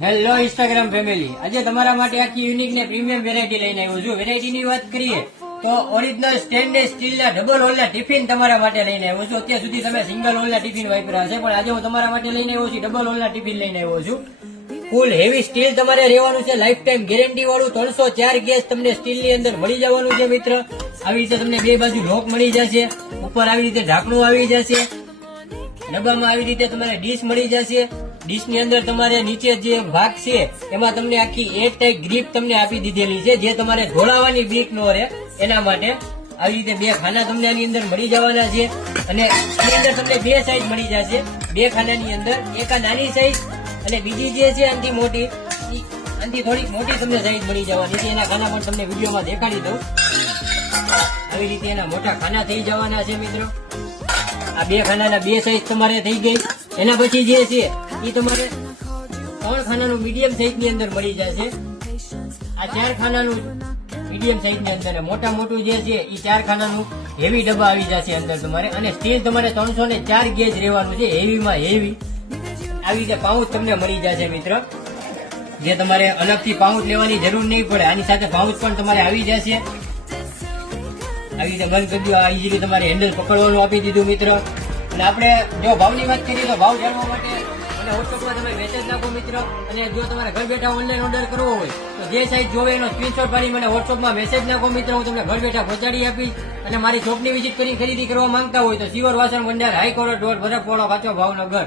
Hello Instagram family, આજે તમારા માટે આખી યુનિક ને પ્રીમિયમ વેરાયટી લઈને આવ્યો છું. વેરાયટીની વાત કરીએ તો ઓરિજિનલ સ્ટેનલેસ સ્ટીલના ડબલ હોલના ટિફિન તમારા માટે લઈને આવ્યો છું. અત્યાર સુધી તમે સિંગલ હોલના ટિફિન વાપર્યા છે, પણ આજે હું તમારા માટે લઈને આવ્યો છું ડબલ હોલના ટિફિન લઈને આવ્યો છું. ફૂલ હેવી સ્ટીલ તમારે રહેવાનું છે, લાઈફ ટાઈમ ગેરંટી વાળું 304 ગેસ તમને સ્ટીલ ની અંદર મળી જવાનું છે મિત્ર. આવી રીતે તમને બે બાજુ લોક મળી જશે, ઉપર આવી રીતે ઢાંકણું આવી જશે, ડબ્બામાં આવી રીતે તમારે ડીશ મળી જશે. ડીશ ની અંદર તમારે નીચે જે ભાગ છે એમાં તમને આખી એર ટાઈટ ગ્રીપ તમને આપી દીધેલી છે, જે તમારે ઢોળાવાની બીક ન રહે એના માટે. આવી રીતે બે ખાના તમને આની અંદર મળી જવાના છે, અને આની અંદર તમને બે સાઈઝ મળી જશે. બે ખાનાની અંદર એક આ નાની સાઈઝ અને બીજી જે છે આનથી મોટી, આનથી થોડીક મોટી તમને સાઈઝ મળી જવાની છે. એના ખાના પણ તમને વિડીયોમાં દેખાડી દઉં. આવી રીતે એના મોટા ખાના થઈ જવાના છે મિત્રો. આ બે ખાનાના બે સાઈઝ તમારે થઈ ગઈ. એના પછી જે છે એ તમારે 3 ખાનાનું મીડિયમ સાઈઝ ની અંદર મળી જશે. આ 4 ખાનાનું મીડિયમ સાઈઝ ની અંદર, મોટા મોટું જે છે એ 4 ખાનાનું હેવી ડબ્બા આવી જશે અંદર તમારે. અને સ્ટીલ તમારે 304 ગેજ રહેવાનું છે, હેવી માં હેવી. આવી રીતે પાઉચ તમને મળી જશે મિત્ર, જે તમારે અલગથી પાઉચ લેવાની જરૂર નહીં પડે. આની સાથે પાઉચ પણ તમારે આવી જશે. આવી રીતે બંધ કરી દો. આ ઇઝીલી તમારે હેન્ડલ પકડવાનું આપી દીધું મિત્ર. અને આપણે જો ભાવની વાત કરીએ તો ભાવ જાણવા માટે મને વોટ્સઅપમાં તમે મેસેજ નાખો મિત્ર. અને જો તમારે ઘર બેઠા ઓનલાઈન ઓર્ડર કરવો હોય તો જે સાઈઝ જોવે એનો સ્ક્રીનશોટ પાડી મને વોટ્સઅપમાં મેસેજ નાખો મિત્ર. હું તમને ઘર બેઠા પહોંચાડી આપીશ. અને મારી શોપની વિઝિટ કરી ખરીદી કરવા માંગતા હોય તો શિવર વાસણ ભંડાર, હાઈકોર્ટ રોડ, ભરતવાડો, કાચો, ભાવનગર.